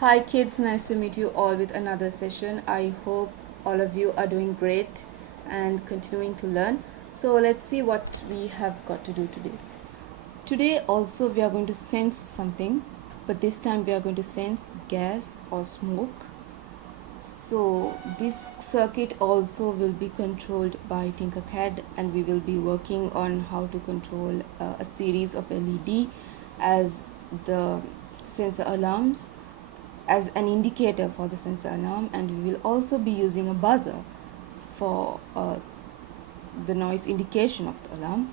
Hi kids, nice to meet you all with another session. I hope all of you are doing great and continuing to learn. So let's see what we have got to do today. Today also we are going to sense something, but this time we are going to sense gas or smoke. So this circuit also will be controlled by Tinkercad, and we will be working on how to control a series of LED as the sensor alarms, as an indicator for the sensor alarm, and we will also be using a buzzer for the noise indication of the alarm.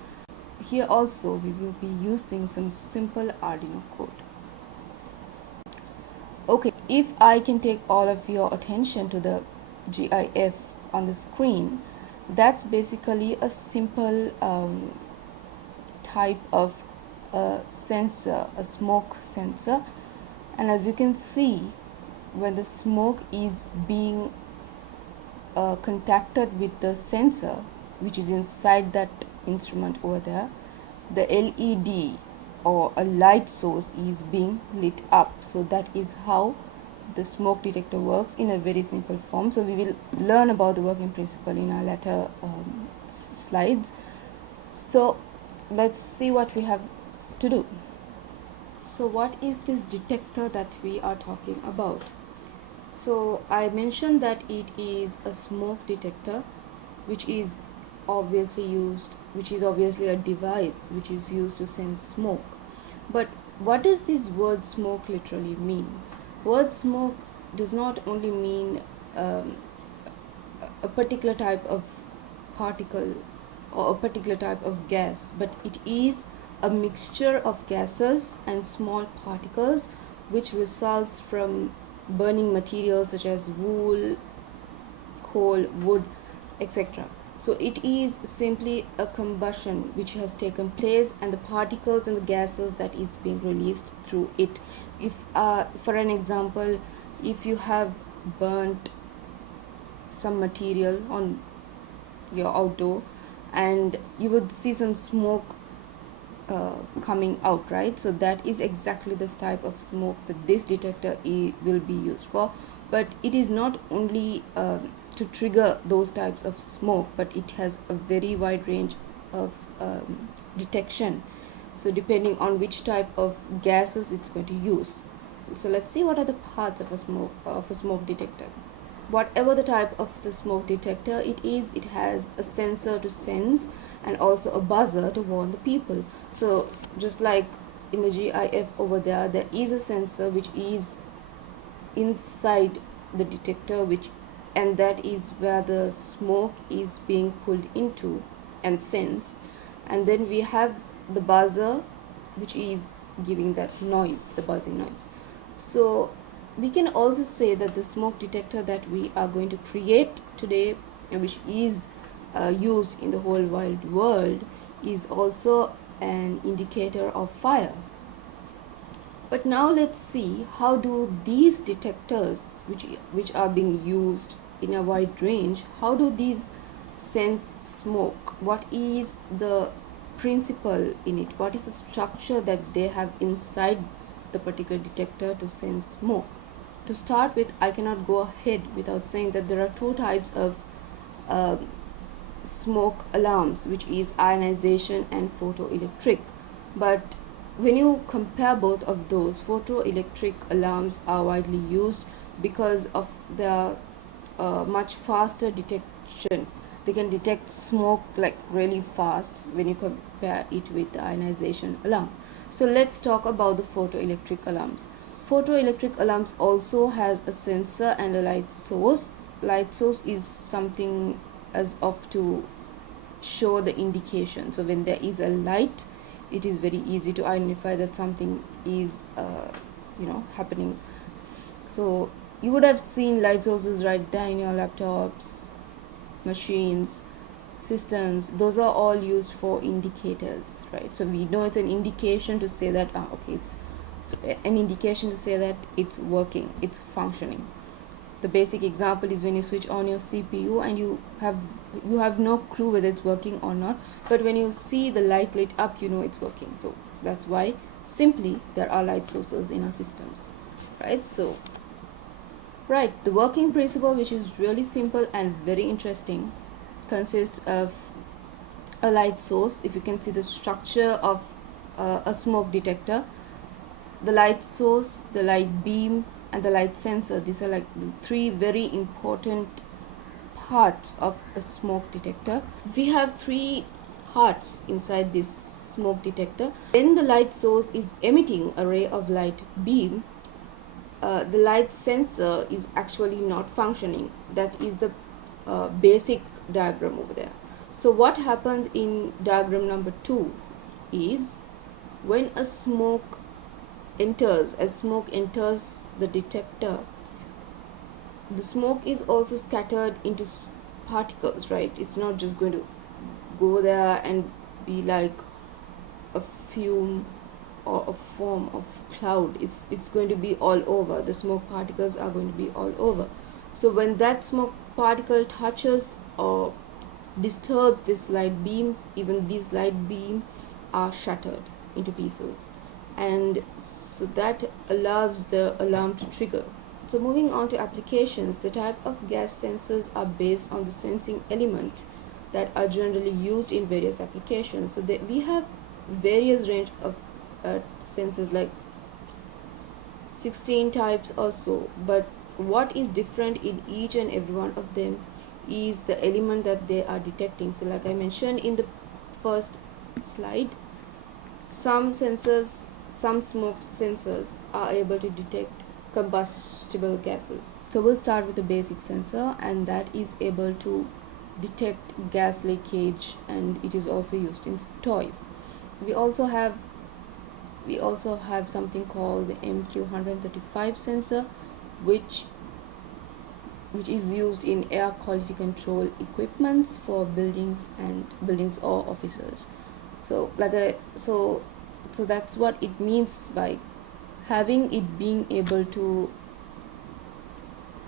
Here also we will be using some simple Arduino code. Okay, if I can take all of your attention to the GIF on the screen, that's basically a simple type of sensor, a smoke sensor. And as you can see, when the smoke is being contacted with the sensor, which is inside that instrument over there, the LED or a light source is being lit up. So that is how the smoke detector works in a very simple form. So we will learn about the working principle in our later slides. So let's see what we have to do. So what is this detector that we are talking about? So I mentioned that it is a smoke detector, which is obviously a device which is used to sense smoke. But what does this word smoke literally mean? Word smoke does not only mean a particular type of particle or a particular type of gas, but it is a mixture of gases and small particles which results from burning materials such as wool, coal, wood, etc. So it is simply a combustion which has taken place, and the particles and the gases that is being released through it. If for an example, if you have burnt some material on your outdoor, and you would see some smoke coming out, right? So that is exactly this type of smoke that this detector will be used for. But it is not only to trigger those types of smoke, but it has a very wide range of detection. So depending on which type of gases it's going to use. So let's see what are the parts of a smoke detector. Whatever the type of the smoke detector it has a sensor to sense and also a buzzer to warn the people. So just like in the GIF over there is a sensor which is inside the detector, and that is where the smoke is being pulled into and sensed. And then we have the buzzer which is giving that noise, the buzzing noise. So we can also say that the smoke detector that we are going to create today, which is used in the whole wide world, is also an indicator of fire. But now let's see, how do these detectors, which are being used in a wide range, how do these sense smoke? What is the principle in it? What is the structure that they have inside the particular detector to sense smoke? To start with, I cannot go ahead without saying that there are two types of smoke alarms, which is ionization and photoelectric. But when you compare both of those, photoelectric alarms are widely used because of their much faster detections. They can detect smoke like really fast when you compare it with the ionization alarm. So let's talk about the photoelectric alarms. Photoelectric alarms also has a sensor and a light source. Light source is something as of to show the indication. So when there is a light, it is very easy to identify that something is happening. So you would have seen light sources right there in your laptops, machines, systems. Those are all used for indicators, right? So we know it's an indication to say that okay, it's an indication to say that it's working, it's functioning. The basic example is when you switch on your CPU and you have no clue whether it's working or not, but when you see the light lit up, you know it's working. So that's why simply there are light sources in our systems, right? So Right, the working principle, which is really simple and very interesting, consists of a light source. If you can see the structure of a smoke detector, the light source, the light beam, and the light sensor, these are like the three very important parts of a smoke detector. We have three parts inside this smoke detector. When the light source is emitting a ray of light beam, the light sensor is actually not functioning. That is the basic diagram over there. So what happens in diagram number 2 is, when as smoke enters the detector, the smoke is also scattered into particles, right? It's not just going to go there and be like a fume or a form of cloud. It's going to be all over. The smoke particles are going to be all over. So when that smoke particle touches or disturbs this light beams, even these light beam are shattered into pieces, and so that allows the alarm to trigger. So moving on to applications, the type of gas sensors are based on the sensing element that are generally used in various applications. So we have various range of sensors, like 16 types or so, but what is different in each and every one of them is the element that they are detecting. So like I mentioned in the first slide, some smoke sensors are able to detect combustible gases. So we'll start with the basic sensor, and that is able to detect gas leakage, and it is also used in toys. We also have something called the MQ135 sensor, which is used in air quality control equipments for buildings or offices. So so that's what it means by having it being able to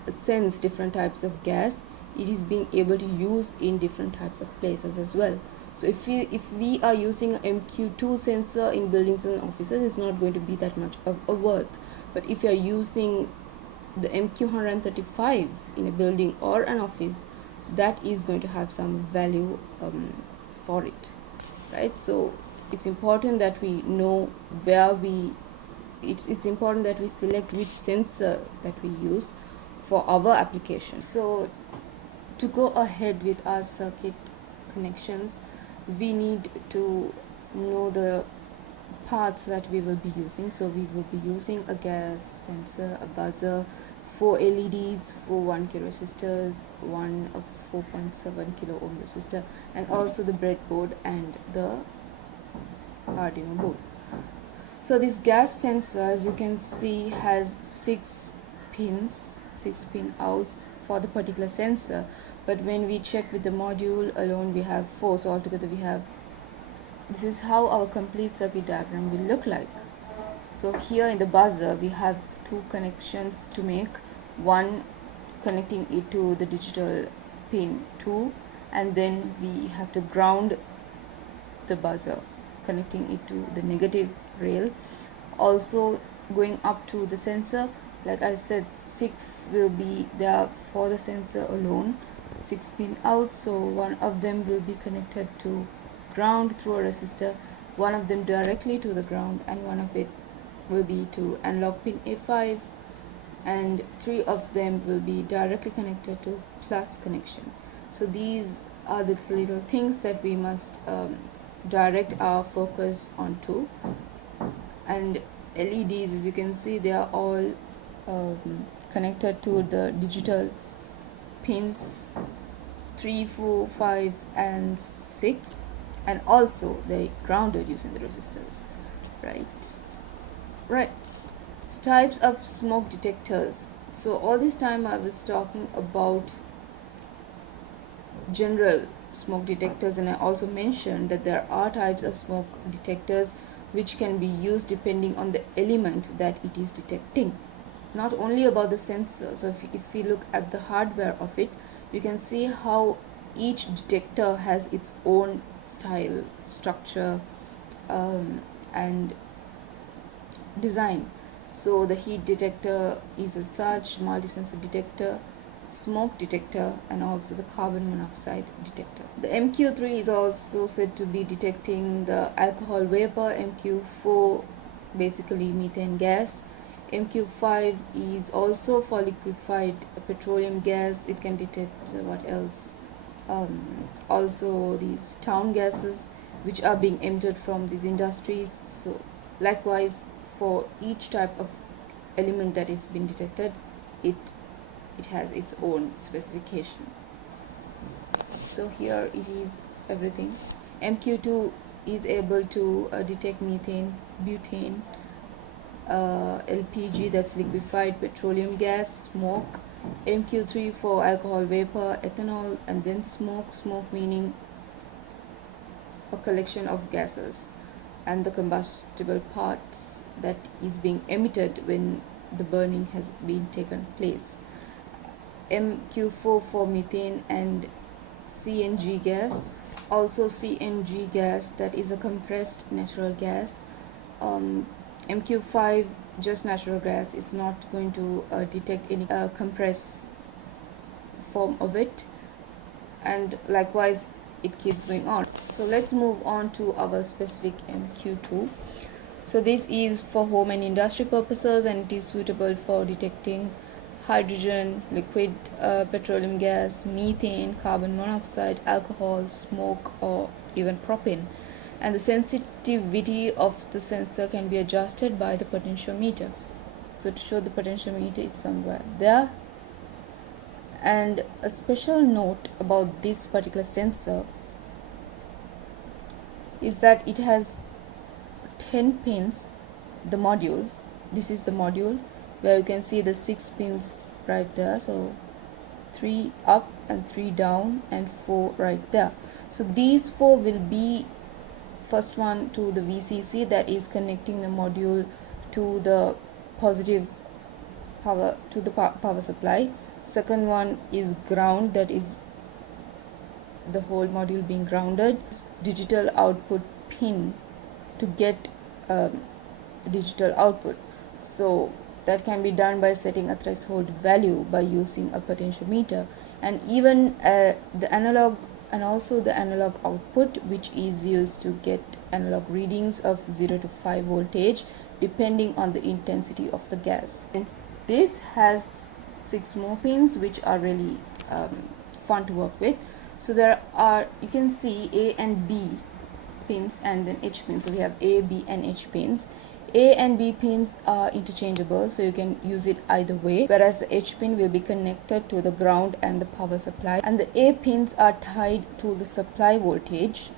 sense different types of gas. It is being able to use in different types of places as well. So if we are using an MQ2 sensor in buildings and offices, it's not going to be that much of a worth. But if you are using the MQ135 in a building or an office, that is going to have some value for it, right? So it's important that we know where we it's important that we select which sensor that we use for our application. So to go ahead with our circuit connections, we need to know the parts that we will be using. So we will be using a gas sensor, a buzzer, 4 LEDs, 4 1K resistors, one of 4.7 kilo ohm resistor, and also the breadboard and the Arduino board. So this gas sensor, as you can see, has 6 pin outs for the particular sensor, but when we check with the module alone, we have 4. So altogether we have, this is how our complete circuit diagram will look like. So here in the buzzer, we have 2 connections to make. One connecting it to the digital pin 2, and then we have to ground the buzzer, connecting it to the negative rail. Also going up to the sensor, like I said, 6 will be there for the sensor alone, 6 pin out. So one of them will be connected to ground through a resistor, one of them directly to the ground, and one of it will be to analog pin A5, and 3 of them will be directly connected to plus connection. So these are the little things that we must direct our focus onto. And LEDs, as you can see, they are all connected to the digital pins 3, 4, 5, and 6, and also they grounded using the resistors, right. So types of smoke detectors. So all this time I was talking about general smoke detectors, and I also mentioned that there are types of smoke detectors which can be used depending on the element that it is detecting, not only about the sensor. So if we look at the hardware of it, you can see how each detector has its own style, structure, and design. So the heat detector is a such multi-sensor detector, smoke detector, and also the carbon monoxide detector. The MQ3 is also said to be detecting the alcohol vapor, MQ4 basically methane gas, MQ5 is also for liquefied petroleum gas. It can detect what else? Also these town gases which are being emitted from these industries. So likewise, for each type of element that is being detected, it it has its own specification. So here it is everything. MQ2 is able to detect methane, butane, LPG, that's liquefied petroleum gas, smoke, MQ3 for alcohol vapor, ethanol, and then smoke. Smoke meaning a collection of gases and the combustible parts that is being emitted when the burning has been taken place. MQ4 for methane and CNG gas. Also CNG gas, that is a compressed natural gas. MQ5 just natural gas. It's not going to detect any compressed form of it, and likewise it keeps going on. So let's move on to our specific MQ2. So this is for home and industry purposes, and it is suitable for detecting hydrogen, liquid petroleum gas, methane, carbon monoxide, alcohol, smoke, or even propane. And the sensitivity of the sensor can be adjusted by the potentiometer. So to show the potentiometer, it's somewhere there. And a special note about this particular sensor is that it has 10 pins. The module, this is the module where you can see the 6 pins right there. So 3 up and 3 down and 4 right there. So these 4 will be first one to the VCC, that is connecting the module to the positive power, to the power supply. Second one is ground, that is the whole module being grounded. Digital output pin to get digital output. So that can be done by setting a threshold value by using a potentiometer, and even the analog and also the analog output, which is used to get analog readings of 0 to 5 voltage depending on the intensity of the gas. And this has 6 more pins which are really fun to work with. So there are, you can see A and B pins and then H pins. So we have A, B and H pins. A and B pins are interchangeable, so you can use it either way, whereas the H pin will be connected to the ground and the power supply, and the A pins are tied to the supply voltage,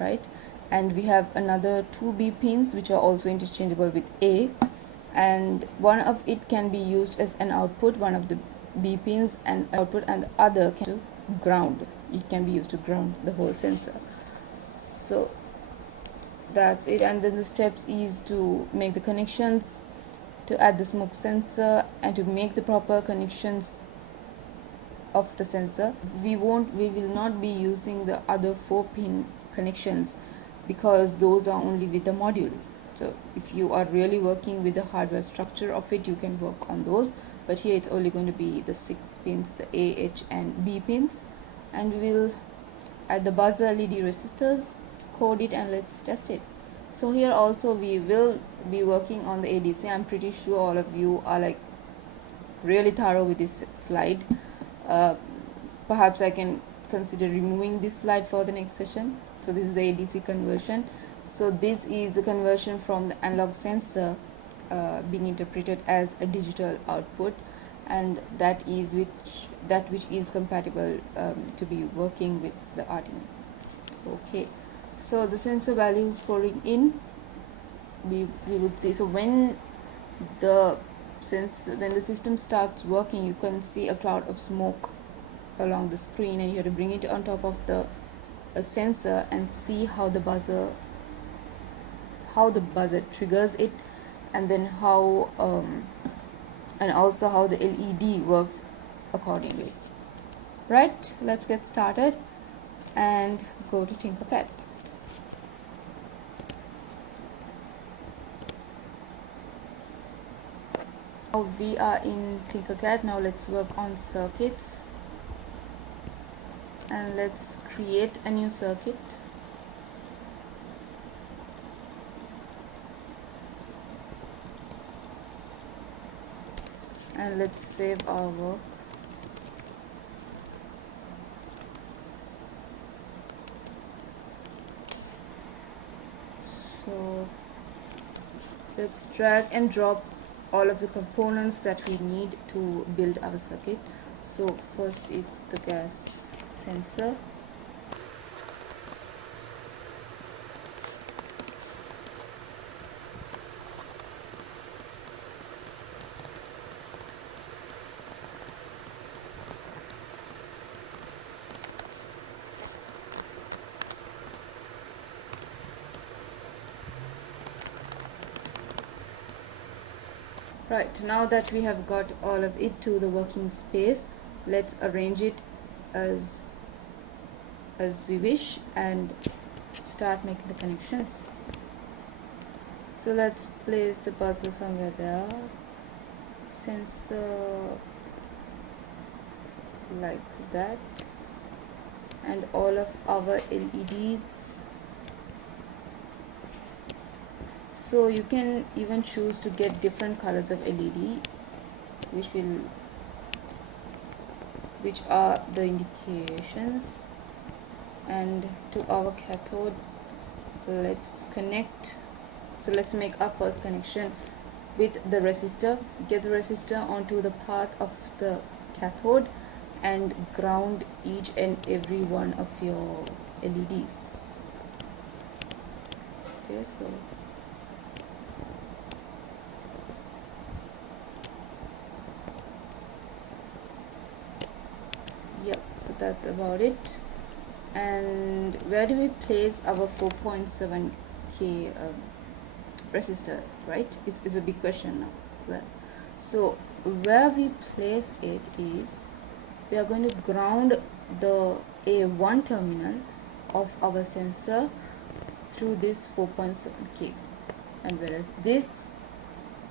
right? And we have another 2 B pins which are also interchangeable with A, and one of it can be used as an output, one of the B pins and output, and the other can ground. It can be used to ground the whole sensor. So that's it. And then the steps is to make the connections, to add the smoke sensor, and to make the proper connections of the sensor. We will not be using the other 4 pin connections because those are only with the module. So if you are really working with the hardware structure of it, you can work on those, but here it's only going to be the 6 pins, the A, H and B pins. And we will add the buzzer LED resistors, code it, and let's test it. So here also we will be working on the ADC. I'm pretty sure all of you are like really thorough with this slide. Perhaps I can consider removing this slide for the next session. So this is the ADC conversion. So this is the conversion from the analog sensor being interpreted as a digital output, and that which is compatible to be working with the Arduino. Okay, so the sensor values pouring in, we would see. So when the system starts working, you can see a cloud of smoke along the screen, and you have to bring it on top of the sensor and see how the buzzer triggers it, and then how and also how the LED works accordingly. Right, let's get started and go to Tinkercad. We are in Tinkercad. Now let's work on circuits, and let's create a new circuit. And let's save our work. So let's drag and drop all of the components that we need to build our circuit. So first it's the gas sensor. Right, now that we have got all of it to the working space, let's arrange it as we wish and start making the connections. So let's place the buzzer somewhere there, sensor like that, and all of our LEDs. So you can even choose to get different colors of LED, which are the indications. And to our cathode, let's connect. So let's make our first connection with the resistor. Get the resistor onto the path of the cathode and ground each and every one of your LEDs. Okay, so yep, so that's about it. And where do we place our 4.7K resistor, right? It's a big question now. Well, so where we place it is, we are going to ground the A1 terminal of our sensor through this 4.7K, and whereas this,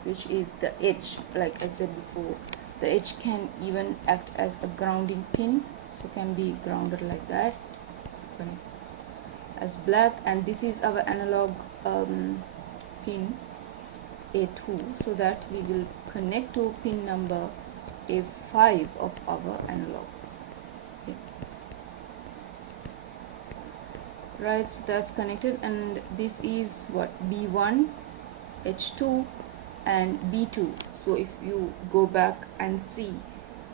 which is the edge, like I said before, the edge can even act as a grounding pin, so can be grounded like that, as black. And this is our analog pin A2, so that we will connect to pin number A5 of our analog. Okay. Right, so that's connected, and this is what, B1, H2 and B2. So if you go back and see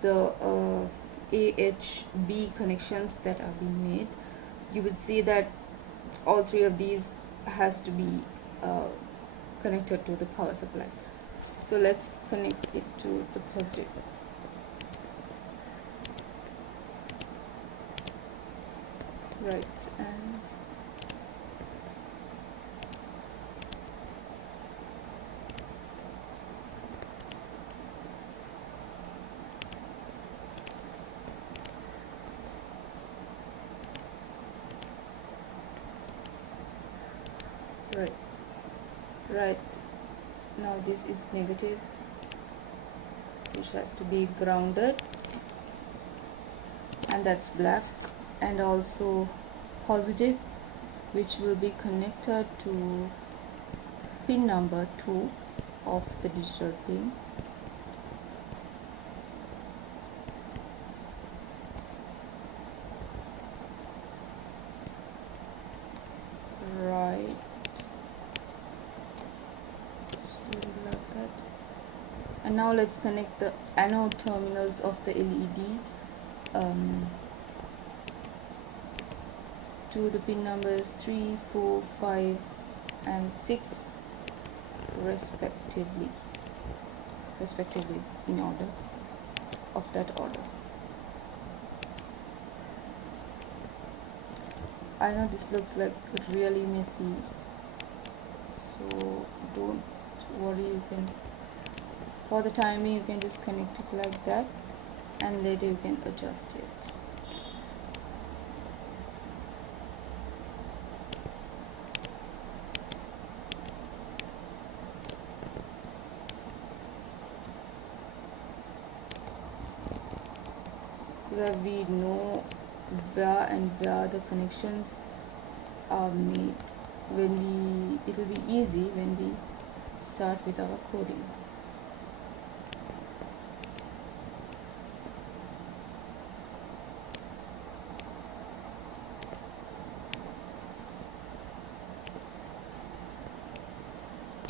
the AHB connections that are being made, you would see that all three of these has to be connected to the power supply. So let's connect it to the positive. Right, and right, now this is negative, which has to be grounded, and that's black, and also positive, which will be connected to pin number 2 of the digital pin. Right, just do it like that. And now let's connect the anode terminals of the LED to the pin numbers 3, 4, 5 and 6 respectively is in order of that order. I know this looks like really messy, so don't worry, you can, for the timing, you can just connect it like that, and later you can adjust it. so that we know where and where the connections are made. It'll be easy when we start with our coding.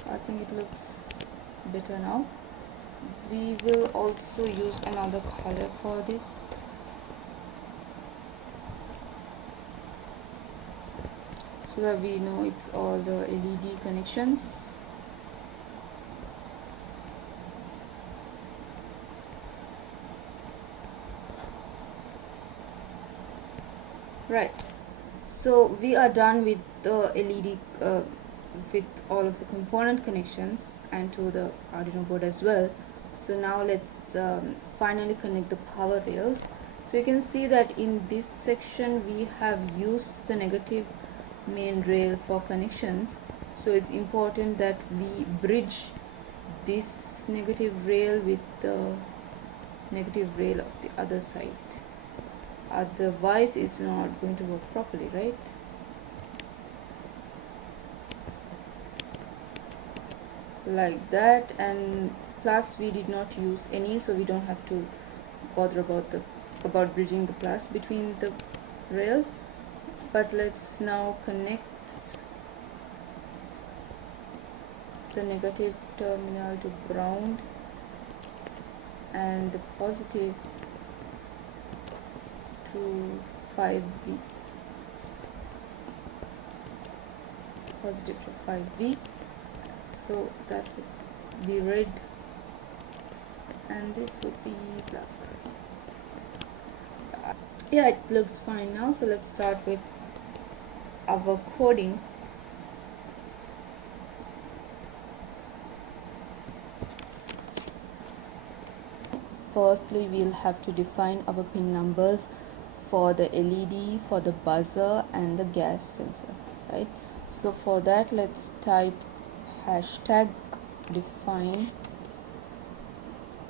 I think it looks better now. We will also use another color for this. So that we know it's all the LED connections. Right, so we are done with the LED with all of the component connections and to the Arduino board as well. So now let's finally connect the power rails. So you can see that in this section we have used the negative main rail for connections. So it's important that we bridge this negative rail with the negative rail of the other side. Otherwise it's not going to work properly, right? Like that. And plus we did not use any, so we don't have to bother about bridging the plus between the rails. But let's now connect the negative terminal to ground and the positive to 5V. Positive to 5V. So that would be red and this would be black. Yeah, it looks fine now. So let's start with our coding. Firstly, we'll have to define our pin numbers for the LED, for the buzzer and the gas sensor, right? So for that, let's type hashtag define.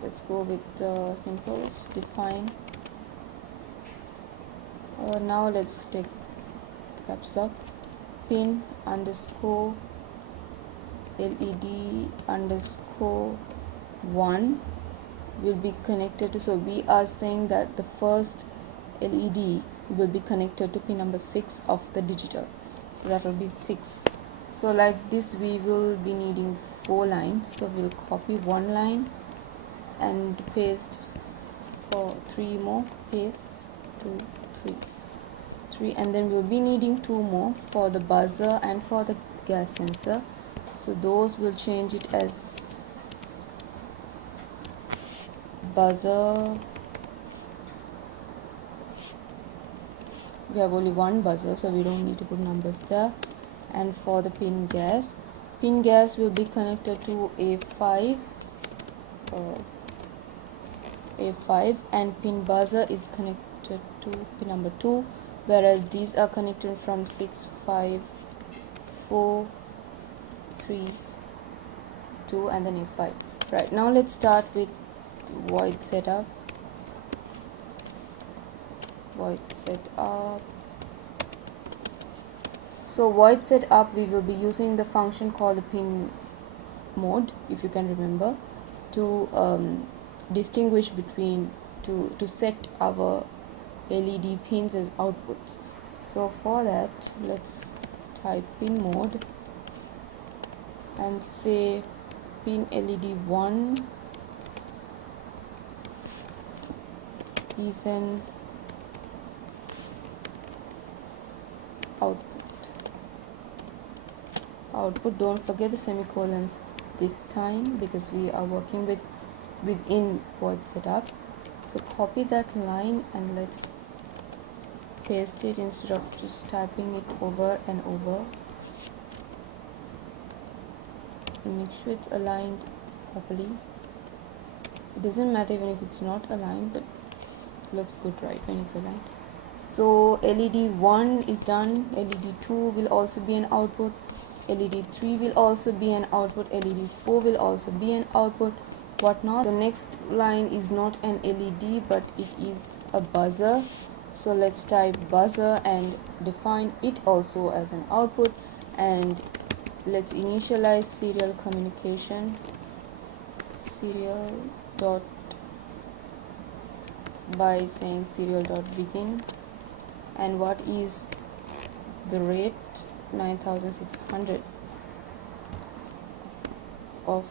Let's go with symbols. Define. Now let's take caps lock. Pin underscore LED underscore 1 will be connected to, so we are saying that the first LED will be connected to pin number 6 of the digital, so that will be 6. So like this we will be needing 4 lines, so we'll copy 1 line and paste for 3 more, paste 2 3 and then we'll be needing 2 more for the buzzer and for the gas sensor, so those will change it as buzzer. We have only 1 buzzer, so we don't need to put numbers there. And for the pin gas will be connected to A5 and pin buzzer is connected to pin number 2, whereas these are connected from 6 5 4 3 2 and then A5. Right, now let's start with void setup. So void setup, we will be using the function called the pin mode, if you can remember, to distinguish between to set our LED pins as outputs. So for that, let's type pin mode and say pin LED 1 is an output. Don't forget the semicolons this time because we are working within void setup. So copy that line and let's paste it instead of just typing it over and over. And make sure it's aligned properly. It doesn't matter even if it's not aligned, but it looks good right when it's aligned. So LED 1 is done. LED 2 will also be an output. LED 3 will also be an output. LED 4 will also be an output. whatnot. The next line is not an LED, but it is a buzzer. So let's type buzzer and define it also as an output, and let's initialize serial communication, serial dot, by saying serial dot begin. And what is the rate? 9600 of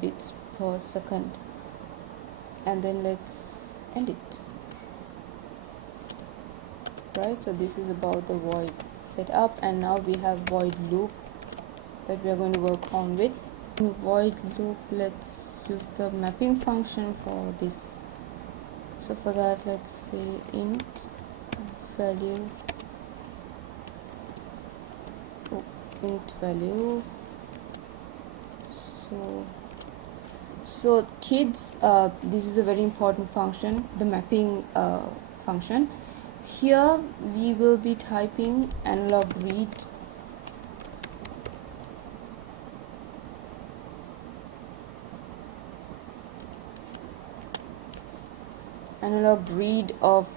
bits per second. And then let's end it. Right, so this is about the void setup, and now we have void loop that we are going to work on with. In void loop, let's use the mapping function for this. So for that, let's say int value, int value. So kids, this is a very important function, the mapping function. Here we will be typing analog read of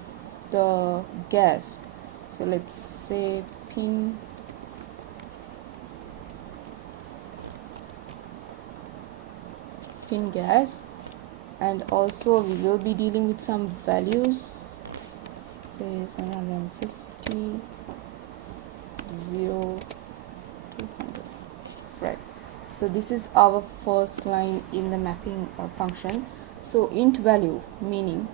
the gas. So let's say pin gas, and also we will be dealing with some values, say 750, 0 to 100. Right, so this is our first line in the mapping function. So int value, meaning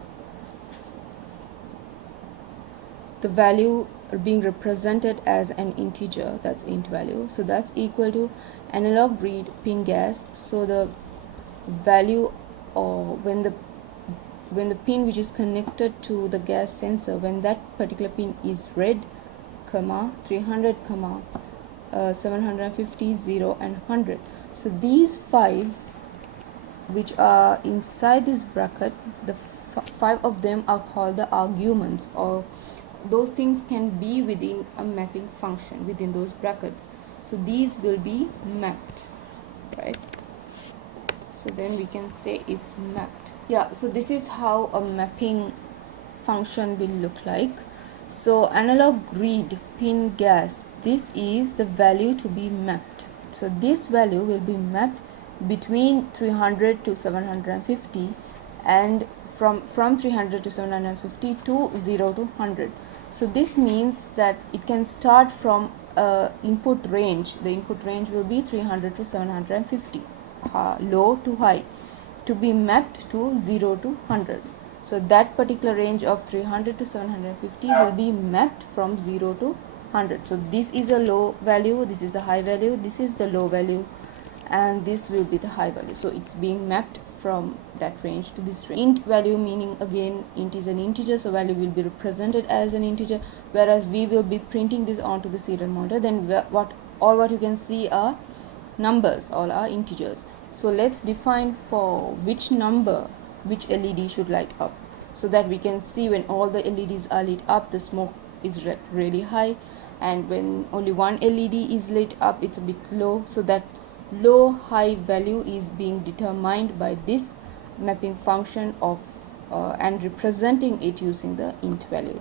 the value being represented as an integer, that's int value. So that's equal to analog read pin gas. So the value, or when the pin which is connected to the gas sensor, when that particular pin is read, comma 300, comma 750, 0 and 100. So these 5 which are inside this bracket, the 5 of them are called the arguments, or those things can be within a mapping function within those brackets. So these will be mapped, right? So then we can say it's mapped. Yeah, so this is how a mapping function will look like. So analog read pin gas, this is the value to be mapped. So this value will be mapped between 300 to 750, and from 300 to 750 to 0 to 100. So this means that it can start from input range. The input range will be 300 to 750, low to high, to be mapped to 0 to 100. So that particular range of 300 to 750 will be mapped from 0 to 100. So this is a low value, this is a high value, this is the low value, and this will be the high value. So it's being mapped from that range to this range. Int value, meaning again int is an integer, so value will be represented as an integer, whereas we will be printing this onto the serial monitor. Then what you can see are numbers, all are integers. So let's define for which number which LED should light up, so that we can see when all the LEDs are lit up, the smoke is really high, and when only one LED is lit up, it's a bit low. So that low high value is being determined by this mapping function of and representing it using the int value.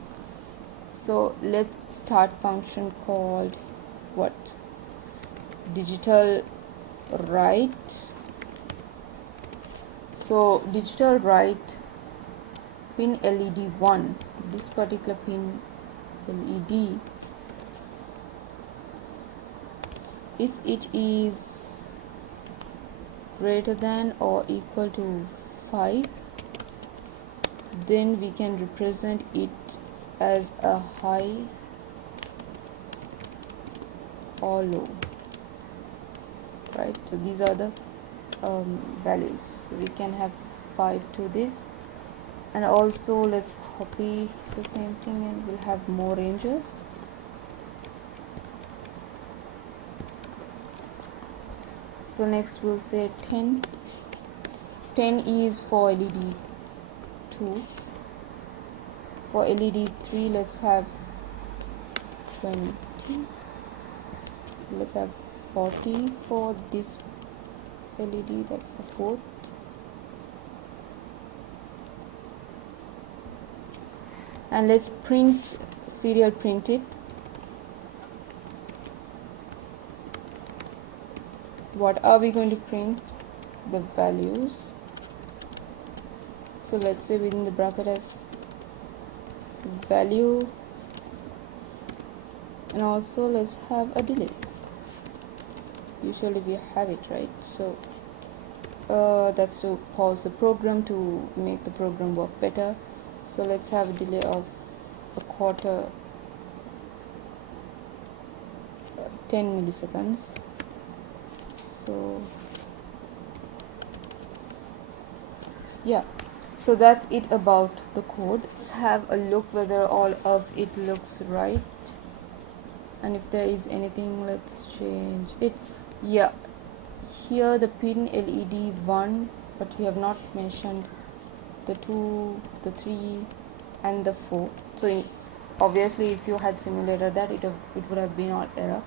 So let's start function called what? Digital write. So digital write pin LED 1, this particular pin LED, if it is greater than or equal to 5, then we can represent it as a high or low, right? So these are the values. So we can have 5 to this, and also let's copy the same thing and we'll have more ranges. So next we'll say 10. 10 is for LED 2. For LED 3, let's have 20. Let's have 40 for this LED, that's the 4th. and let's print serial print it. What are we going to print? The values. So let's say within the bracket as value, and also let's have a delay. Usually we have it, right? So that's to pause the program to make the program work better. So let's have a delay of a quarter, 10 milliseconds. So yeah, so that's it about the code. Let's have a look whether all of it looks right, and if there is anything, let's change it. Yeah, here the pin LED 1, but we have not mentioned the 2, the 3 and the 4. So obviously if you had simulated that, it would have been all error.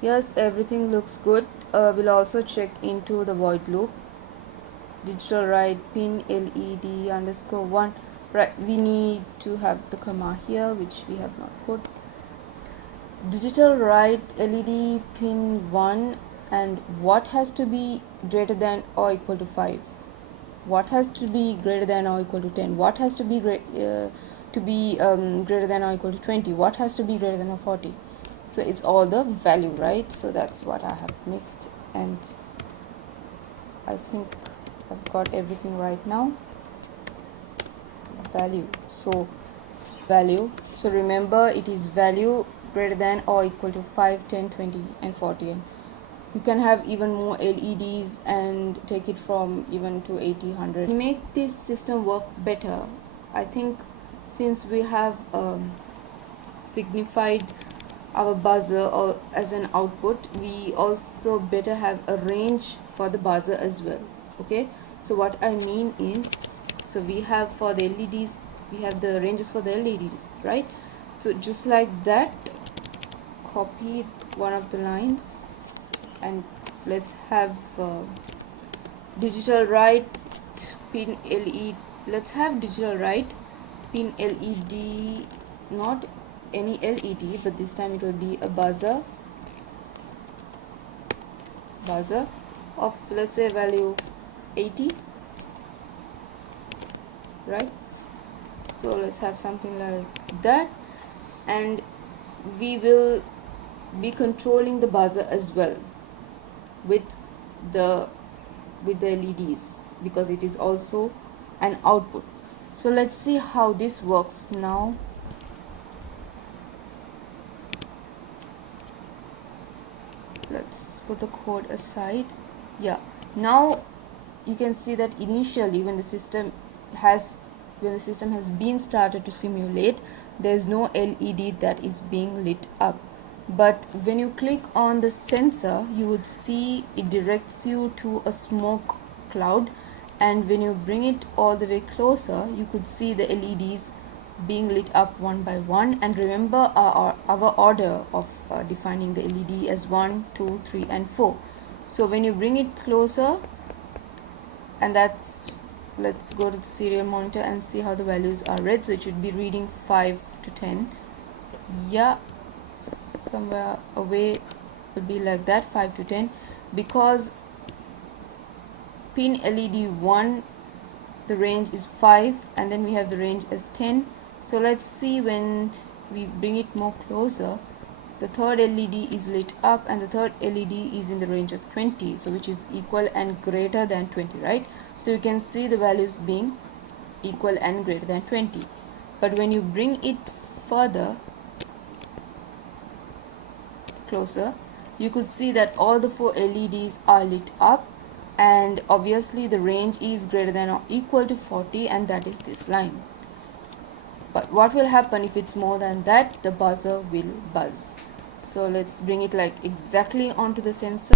Yes, everything looks good. We'll also check into the void loop. Digital write pin LED underscore 1. Right, we need to have the comma here, which we have not put. Digital write LED pin 1, and what has to be greater than or equal to 5? What has to be greater than or equal to 10? What has to be greater than or equal to 20? What has to be greater than or 40? So it's all the value, right? So that's what I have missed, and I think I've got everything right now. Value. So value. So remember, it is value greater than or equal to 5, 10, 20 and 40. You can have even more LEDs and take it from even to 80, 100. To make this system work better, I think since we have signified our buzzer or as an output, we also better have a range for the buzzer as well. Okay, so what I mean is, so we have for the LEDs, we have the ranges for the LEDs, right? So just like that, copy one of the lines, and let's have digital write pin LED. Let's have digital write pin LED, not any LED, but this time it will be a buzzer of, let's say, value 80, right? So let's have something like that, and we will be controlling the buzzer as well with the LEDs, because it is also an output. So let's see how this works now. Let's put the code aside. Yeah, now you can see that initially when the system has been started to simulate, there is no LED that is being lit up. But when you click on the sensor, you would see it directs you to a smoke cloud, and when you bring it all the way closer, you could see the LEDs being lit up one by one. And remember our order of defining the LED as 1, 2, 3 and 4. So when you bring it closer, and that's, let's go to the serial monitor and see how the values are read. So it should be reading 5 to 10. Yeah, somewhere away will be like that, 5 to 10, because pin LED 1, the range is 5, and then we have the range as 10. So let's see, when we bring it more closer, the third LED is lit up, and the third LED is in the range of 20, so which is equal and greater than 20, right? So you can see the values being equal and greater than 20. But when you bring it further closer, you could see that all the 4 LEDs are lit up, and obviously the range is greater than or equal to 40, and that is this line. But what will happen if it's more than that? The buzzer will buzz. So let's bring it like exactly onto the sensor,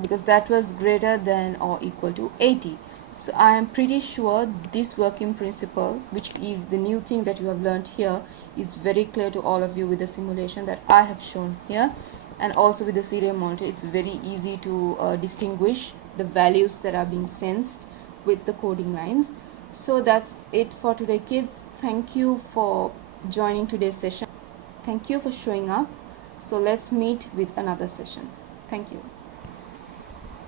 because that was greater than or equal to 80. So I am pretty sure this working principle, which is the new thing that you have learned here, is very clear to all of you with the simulation that I have shown here, and also with the serial monitor. It's very easy to distinguish the values that are being sensed with the coding lines. So that's it for today, kids. Thank you for joining today's session. Thank you for showing up. So let's meet with another session. Thank you.